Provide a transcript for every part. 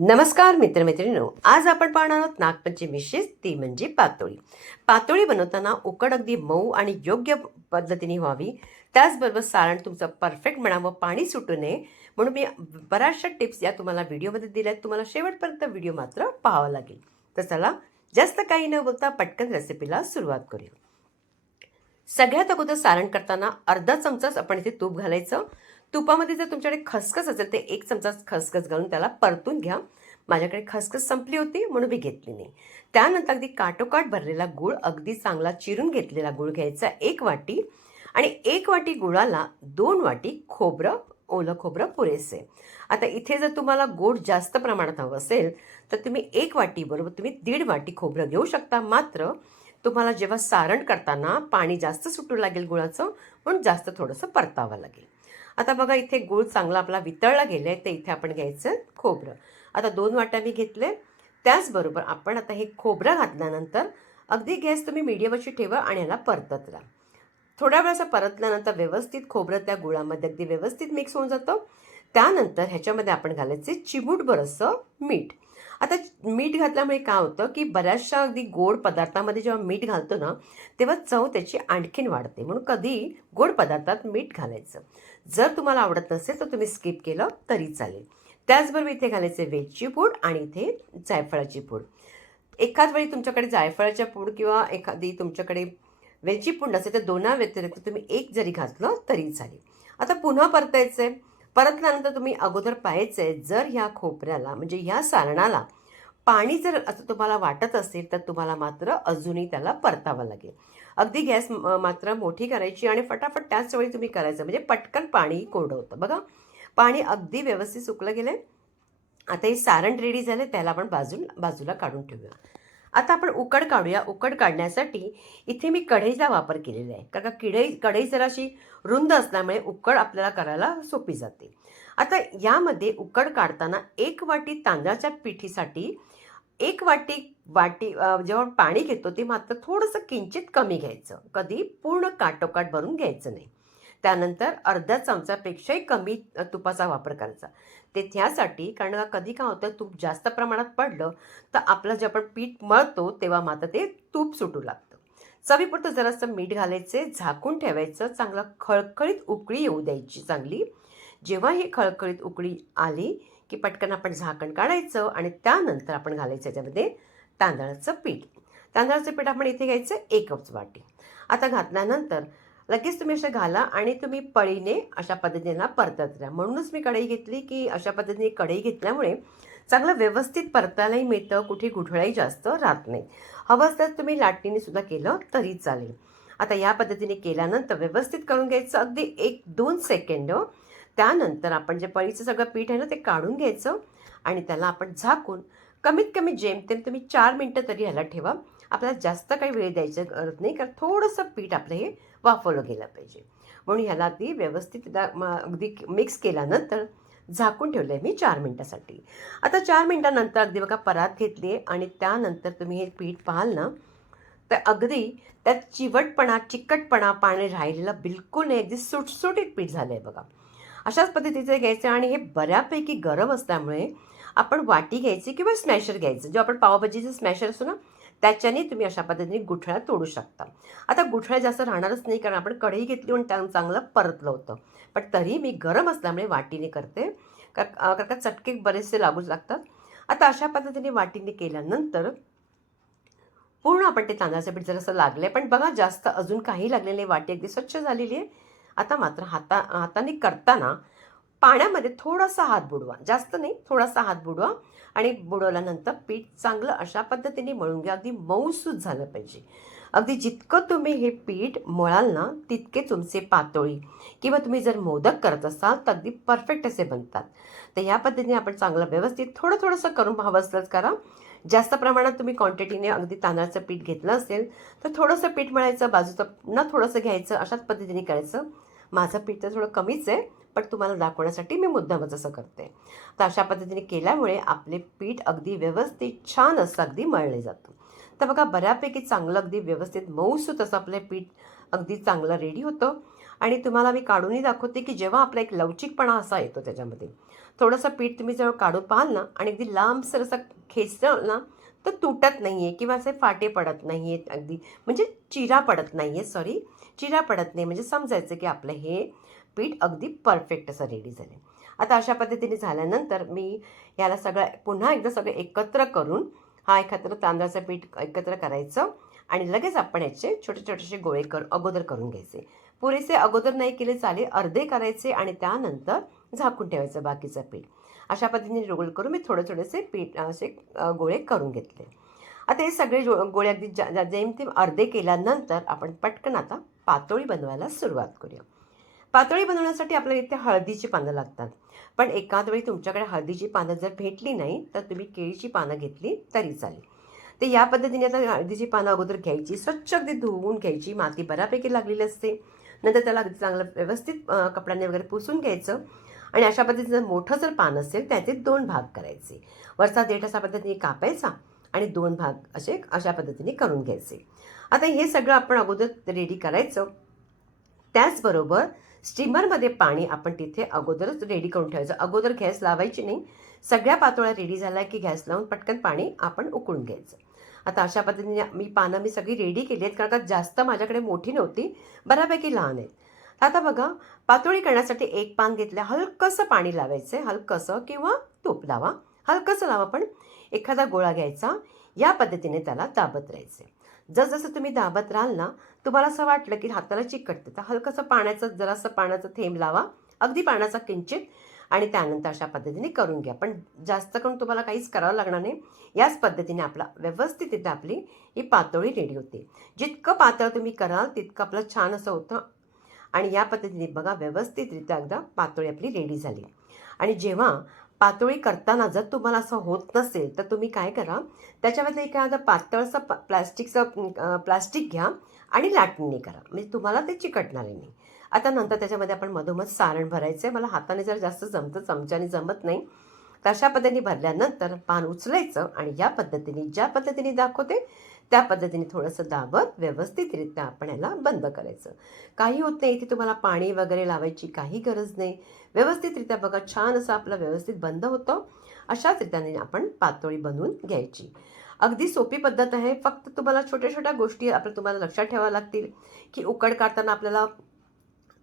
नमस्कार मित्रमैत्रिणींनो, आज आपण पाहणार आहोत नागपंचमी विशेष, ती म्हणजे पातोळी. पातोळी बनवताना उकड अगदी मऊ आणि योग्य पद्धतीने व्हावी, त्याचबरोबर सारण तुमचं परफेक्ट म्हणावं, पाणी सुटू नये, म्हणून मी बऱ्याचशा टिप्स या तुम्हाला व्हिडिओमध्ये दिल्या आहेत. तुम्हाला शेवटपर्यंत व्हिडिओ मात्र पाहावा लागेल. तर चला, जास्त काही न बोलता पटकन रेसिपीला सुरुवात करूया. सगळ्यात अगोदर सारण करताना अर्धा चमचाच आपण इथे तूप घालायचं. तुपामध्ये जर तुमच्याकडे खसखस असेल तर 1 चमचा खसखस घालून त्याला परतून घ्या. माझ्याकडे खसखस संपली होती म्हणून मी घेतली नाही. त्यानंतर अगदी काठोकाठ भरलेला गूळ, अगदी चांगला चिरून घेतलेला गूळ घ्यायचा 1 वाटी, आणि 1 वाटी गुळाला 2 वाटी खोबरं, ओलं खोबरं पुरेसे. आता इथे जर तुम्हाला गोड जास्त प्रमाणात हवं असेल तर तुम्ही 1 वाटीबरोबर तुम्ही 1.5 वाटी खोबरं घेऊ शकता. मात्र तुम्हाला जेव्हा सारण करताना पाणी जास्त सुटू लागेल गुळाचं, म्हणून जास्त थोडंसं परतावं लागेल. आता बघा, इथे गूळ चांगला आपला वितळला गेला आहे, तर इथे आपण घ्यायचं खोबरं. आता 2 वाट्या मी घेतले. त्याचबरोबर आपण आता हे खोबरं घातल्यानंतर अगदी गॅस तुम्ही मीडियमची ठेवा आणि ह्याला परतत राहा. थोड्या वेळाचं परतल्यानंतर व्यवस्थित खोबरं त्या गुळामध्ये अगदी व्यवस्थित मिक्स होऊन जातं. त्यानंतर ह्याच्यामध्ये आपण घालायचे चिमूटभर असं मीठ. आता मीठ घातल्यामुळे काय होतं की बऱ्याचशा अगदी गोड पदार्थामध्ये जेव्हा मीठ घालतो ना, तेव्हा चव त्याची आणखीन वाढते, म्हणून कधी गोड पदार्थात मीठ घालायचं. जर तुम्हाला आवडत नसेल तर तुम्ही स्किप केलं तरी चालेल. त्याचबरोबर इथे घालायचे वेलची पूड आणि इथे जायफळाची पूड. एखाद वेळी तुमच्याकडे जायफळाच्या पूड किंवा एखादी तुमच्याकडे वेलची पूड नसेल तर दोना व्यतिरिक्त तुम्ही 1 जरी घातलं तरी चालेल. आता पुन्हा परतायचं आहे. परतल्यानंतर तुम्ही अगोदर पाहायचं आहे, जर ह्या खोबऱ्याला म्हणजे ह्या सारणाला पाणी जर असं तुम्हाला वाटत असेल तर तुम्हाला मात्र अजूनही त्याला परतावं लागेल. अगदी गॅस मात्र मोठी करायची आणि फटाफट त्याच वेळी तुम्ही करायचं, म्हणजे पटकन पाणी कोरडं होतं. बघा, पाणी अगदी व्यवस्थित सुकलं गेलं आहे. आता हे सारण रेडी झालं, त्याला आपण बाजूला काढून ठेवूया. आता आपण उकड काढूया. उकड काढण्यासाठी इथे मी कढईचा वापर केलेला आहे, कारण का कढई जराशी रुंद असल्यामुळे उकड आपल्याला करायला सोपी जाते. आता यामध्ये उकड काढताना 1 वाटी तांदळाच्या पिठीसाठी 1 वाटी जेव्हा पाणी घेतो ते मात्र थोडंसं किंचित कमी घ्यायचं, कधी पूर्ण काठोकाठ भरून घ्यायचं नाही. त्यानंतर अर्धा चमचापेक्षाही कमी तुपाचा वापर करायचा. ते त्यासाठी, कारण कधी काय होतं, तूप जास्त प्रमाणात पडलं तर आपलं जे आपण पीठ मळतो तेव्हा मात्र ते तूप सुटू लागतं. चवीपुरतं जरासं मीठ घालायचे, झाकून ठेवायचं, चांगलं खळखळीत उकळी येऊ द्यायची चांगली. जेव्हा ही खळखळीत उकळी आली की पटकन आपण झाकण काढायचं आणि त्यानंतर आपण घालायचं याच्यामध्ये तांदळाचं पीठ. तांदळाचं पीठ आपण इथे घ्यायचं 1 वाटी. आता घातल्यानंतर लगेच तुम्ही असं घाला आणि तुम्ही पळीने अशा पद्धतीने परतत राहा. म्हणूनच मी कढई घेतली की अशा पद्धतीने कढई घेतल्यामुळे चांगलं व्यवस्थित परतायलाही मिळतं, कुठे गुठळाही जास्त राहत नाही. हवं असल्यास तुम्ही लाटणीने सुद्धा केलं तरी चालेल. आता या पद्धतीने केल्यानंतर व्यवस्थित करून घ्यायचं अगदी 1-2 सेकंड. त्यानंतर आपण जे पळीचं सगळं पीठ आहे ना, ते काढून घ्यायचं आणि त्याला आपण झाकून कमीत कमी जेमतेम तुम्ही 4 मिनटं तरी ह्याला ठेवा. आपल्याला जास्त काही वेळ द्यायची गरज नाही, कारण थोडंसं पीठ आपलं हे वाफवलं गेलं पाहिजे. म्हणून ह्याला अगदी व्यवस्थित अगदी मिक्स केल्यानंतर झाकून ठेवलं आहे मी 4 मिनटासाठी. आता 4 मिनटानंतर अगदी बघा परात घेतली आहे आणि त्यानंतर तुम्ही हे पीठ पाहाल ना, तर अगदी त्यात चिकटपणा पाणी राहिलेलं बिलकुल नाही, अगदी सुटसुटीत पीठ झालं आहे बघा. अशाच पद्धतीचं घ्यायचं आणि हे बऱ्यापैकी गरम असल्यामुळे आपण वाटी घ्यायची किंवा स्मॅशर घ्यायचं, जो आपण पावभाजीचं स्मॅशर असतो ना, त्याच्याने तुम्ही अशा पद्धतीने गुठळ्या तोडू शकता. आता गुठळ्या जास्त राहणारच नाही, कारण आपण कढई घेतली आणि त्यानं चांगलं परतलं होतं. पण तरी मी गरम असल्यामुळे वाटीने करते, कारण का चटके बरेचसे लागू लागतात. आता अशा पद्धतीने वाटीने केल्यानंतर पूर्ण आपण ते तांदळाचं पीठ जरासं लागलं, पण बघा जास्त अजून काही लागलेलं नाही, वाटी अगदी स्वच्छ झालेली आहे. आता मात्र हाताने करताना पाण्यामध्ये थोडासा हात बुडवा, जास्त नाही, थोडासा हात बुडवा आणि बुडवल्यानंतर पीठ चांगलं अशा पद्धतीने मळून घ्या. अगदी मऊसूत झालं पाहिजे. अगदी जितकं तुम्ही हे पीठ मळाल ना, तितके तुमचे पातोळी किंवा तुम्ही जर मोदक करत असाल तर अगदी परफेक्ट असे बनतात. तर ह्या पद्धतीने आपण चांगलं व्यवस्थित थोडंसं करून हवं असलंच करा. जास्त प्रमाणात तुम्ही क्वांटिटीने अगदी तांदळाचं पीठ घेतलं असेल तर थोडंसं पीठ मळायचं, बाजूचं पुन्हा थोडंसं घ्यायचं, अशाच पद्धतीने करायचं. माझं पीठ तर थोडं कमीच आहे, पण तुम्हाला दाखवण्यासाठी मी मुद्दामच असं करते. तर अशा पद्धतीने केल्यामुळे आपले पीठ अगदी व्यवस्थित छान असं अगदी मळले जातं. तर बघा, बऱ्यापैकी चांगलं अगदी व्यवस्थित मऊसूत असं आपलं पीठ अगदी चांगलं रेडी होतं. आणि तुम्हाला मी काढूनही दाखवते की जेव्हा आपला एक लवचिकपणा असा येतो त्याच्यामध्ये, थोडंसं पीठ तुम्ही जेव्हा काढून पाहाल ना आणि अगदी लांबसर असं खेचलं ना तर तुटत नाही आहे किंवा असे फाटे पडत नाही आहेत अगदी, म्हणजे चिरा पडत नाही आहे, सॉरी, चिरा पडत नाही, म्हणजे समजायचं की आपलं हे पीठ अगदी परफेक्ट असं रेडी झालं आहे. आता अशा पद्धतीने झाल्यानंतर मी याला सगळं पुन्हा एकदा सगळं एकत्र करून हा एकत्र तांदळाचं पीठ एकत्र करायचं आणि लगेच आपण याचे छोटे छोटेसे गोळे अगोदर करून घ्यायचे. पुरेसे अगोदर नाही केले चालेल, अर्धे करायचे आणि त्यानंतर झाकून ठेवायचं बाकीचं पीठ. अशा पद्धतीने रोल करून मी थोडे थोडेसे पीठ असे गोळे करून घेतले. आता हे सगळे गोळे अगदी जेमतेम अर्धे केल्यानंतर आपण पटकन आता पातोळी बनवायला सुरुवात करूया. पातोळी बनवण्यासाठी आपल्याला इथे हळदीची पानं लागतात, पण एखाद वेळी तुमच्याकडे हळदीची पानं जर भेटली नाही तर तुम्ही केळीची पानं घेतली तरी चालेल. तर या पद्धतीने आता हळदीची पानं अगोदर घ्यायची, स्वच्छ अगदी धुवून घ्यायची, माती बऱ्यापैकी लागलेली असते. नंतर त्याला अगदी चांगलं व्यवस्थित कपड्याने वगैरे पुसून घ्यायचं आणि अशा पद्धतीचं मोठं जर पान असेल त्याचे 2 भाग करायचे. वरचा देठ अशा पद्धतीने कापायचा आणि 2 भाग अशा पद्धतीने करून घ्यायचे. आता हे सगळं आपण अगोदर रेडी करायचं. त्याचबरोबर स्टीमरमध्ये पाणी आपण तिथे अगोदरच रेडी करून ठेवायचं. अगोदर गॅस लावायची नाही. सगळ्या पातोळ्या रेडी झाल्या की गॅस लावून पटकन पाणी आपण उकळून घ्यायचं. आता अशा पद्धतीने पानं मी सगळी रेडी केली आहेत, कारण का जास्त माझ्याकडे मोठी नव्हती, बऱ्यापैकी लहान आहेत. आता बघा, पातोळी करण्यासाठी एक पान घेतलं, हलकंसं पाणी लावायचं आहे, हलकंसं किंवा तूप लावा, हलकंसं लावा, पण एखादा गोळा घ्यायचा, या पद्धतीने त्याला दाबत राहायचं. जसजसं तुम्ही दाबत राहाल ना, तुम्हाला असं वाटलं की हाताला चिकटतं तर हलकंसं जरासं पाण्याचं थेंब लावा, अगदी पाण्याचा किंचित, आणि त्यानंतर अशा पद्धतीने करून घ्या. पण जास्त करून तुम्हाला काहीच करावं लागणार नाही. याच पद्धतीने आपला व्यवस्थित इथं आपली ही पातोळी रेडी होते. जितकं पातळ तुम्ही कराल तितकं आपलं छान असं होतं. आणि या पद्धतीने बघा, व्यवस्थितरित्या एकदा पातोळी आपली रेडी झाली. आणि जेव्हा पातोळी करताना जर तुम्हाला असं होत नसेल तर तुम्ही काय करा, त्याच्यामध्ये एखादं पातळसं प्लास्टिक घ्या आणि लाटणी करा, म्हणजे तुम्हाला ते चिकटणार नाही. आता नंतर त्याच्यामध्ये आपण मधोमध सारण भरायचं आहे. मला हाताने जर जास्त जमतं, चमच्याने जमत नाही. तर अशा पद्धतीने भरल्यानंतर पान उचलायचं आणि या पद्धतीने, ज्या पद्धतीने दाखवते त्या पद्धतीने थोडंसं दाबत व्यवस्थितरित्या आपण याला बंद करायचं. काही होत नाही, इथे तुम्हाला पाणी वगैरे लावायची काही गरज नाही. व्यवस्थितरित्या बघा, छान असं आपलं व्यवस्थित बंद होतं. अशाच रीतीने आपण पातोळी बनवून घ्यायची. अगदी सोपी पद्धत आहे. फक्त तुम्हाला छोट्या छोट्या गोष्टी तुम्हाला लक्षात ठेवाव्या लागतील, की उकड काढताना आपल्याला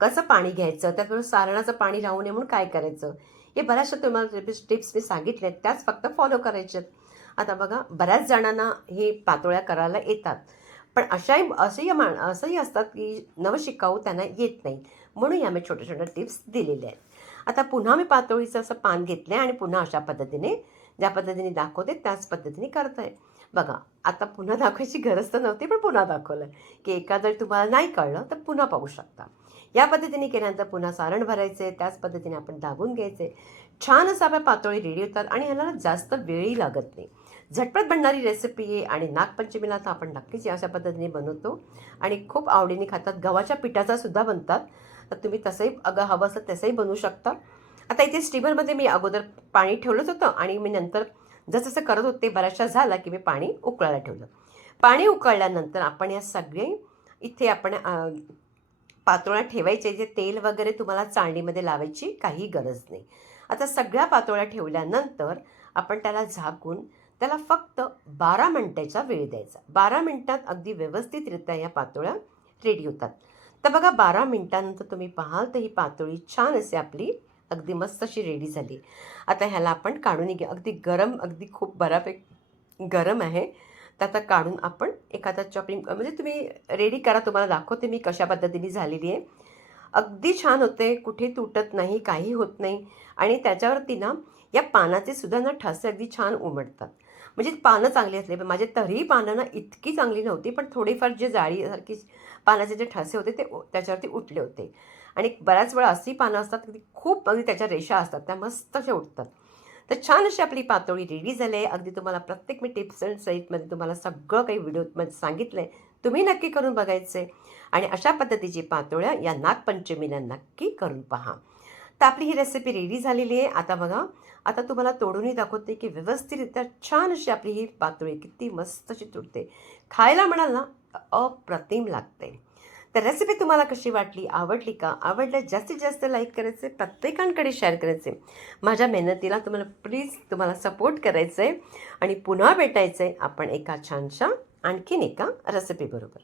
कसं पाणी घ्यायचं, त्याचबरोबर सारणाचं पाणी राहू नये म्हणून काय करायचं, हे बऱ्याचशा तुम्हाला टिप्स मी सांगितल्या आहेत, त्याच फक्त फॉलो करायच्यात. आता बघा, बऱ्याच जणांना हे पातोळ्या करायला येतात, पण असंही असतात की नवशिकाऊ त्यांना येत नाही, म्हणून या मी छोट्या छोट्या टिप्स दिलेल्या आहेत. आता पुन्हा मी पातोळीचं असं पान घेतलं आहे आणि पुन्हा अशा पद्धतीने, ज्या पद्धतीने दाखवते त्याच पद्धतीने करत आहे. बघा, आता पुन्हा दाखवायची गरज तर नव्हती, पण पुन्हा दाखवलं की एखादं तुम्हाला नाही कळलं तर पुन्हा पाहू शकता. या पद्धतीने केल्यानंतर पुन्हा सारण भरायचे, त्याच पद्धतीने आपण दाबून घ्यायचे. छान असं आपल्या पातोळी रेडी होतात आणि ह्याला जास्त वेळही लागत नाही. झटपट बनणारी रेसिपी आहे आणि नागपंचमीला तर आपण नक्कीच अशा पद्धतीने बनवतो आणि खूप आवडीने खातात. गव्हाच्या पिठाचा सुद्धा बनतात, तर तुम्ही तसंही हवं असं तसंही बनवू शकता. आता इथे स्टीमरमध्ये मी अगोदर पाणी ठेवलंच होतं आणि मी नंतर जसं करत होते, बऱ्याचशा झाला की मी पाणी उकळायला ठेवलं. पाणी उकळल्यानंतर आपण या सगळे इथे आपण पातोळ्या ठेवायचे. जे तेल वगैरे तुम्हाला चाळणीमध्ये लावायची काही गरज नाही. आता सगळ्या पातोळ्या ठेवल्यानंतर आपण त्याला झाकून त्याला फक्त 12 मिनिटाचा वेळ द्यायचा. 12 मिनिटात अगदी व्यवस्थितरित्या या पातोळ्या रेडी होतात. तर बघा, 12 मिनिटानंतर तुम्ही पाहाल तर ही पातोळी छान अशी आपली अगदी मस्त अशी रेडी झाली. आता ह्याला आपण काढून घ्या. अगदी गरम, अगदी खूप बऱ्यापैकी गरम आहे. तर आता काढून आपण एखादा चॉपिंग, म्हणजे तुम्ही रेडी करा, तुम्हाला दाखवते मी कशा पद्धतीने झालेली आहे. अगदी छान होते, कुठे तुटत नाही, काही होत नाही. आणि त्याच्यावरती ना या पानाचे सुद्धा ना ठसे अगदी छान उमटतात. म्हणजे पानं चांगली असले, पण माझे तरीही पानं ना इतकी चांगली नव्हती, पण थोडीफार जे जाळीसारखी पानाचे जे ठसे होते ते त्याच्यावरती उठले होते. आणि बऱ्याच वेळा अशी पानं असतात की खूप अगदी त्याच्या रेषा असतात, त्या मस्त अशा उठतात. तर छान अशी आपली पातोळी रेडी झाली आहे. अगदी तुम्हाला प्रत्येक मी टिप्स अँड सहितमध्ये तुम्हाला सगळं काही व्हिडिओमध्ये सांगितलं आहे, तुम्ही नक्की करून बघायचं आहे. आणि अशा पद्धतीची पातोळ्या या नागपंचमीला नक्की करून पहा. तर आपली ही रेसिपी रेडी झालेली आहे. आता बघा, आता तुम्हाला तोडूनही दाखवते की व्यवस्थितरित्या छान अशी आपली ही पातोळी किती मस्त अशी तुटते. खायला म्हणाल ना, अप्रतिम लागते. तर रेसिपी तुम्हाला कशी वाटली, आवडली का? आवडल्यास जास्तीत जास्त लाईक करायचे, प्रत्येकांकडे शेअर करायचे. माझ्या मेहनतीला तुम्हाला सपोर्ट करायचं आहे आणि पुन्हा भेटायचं आहे आपण एका छानशा आणखीन एका रेसिपीबरोबर.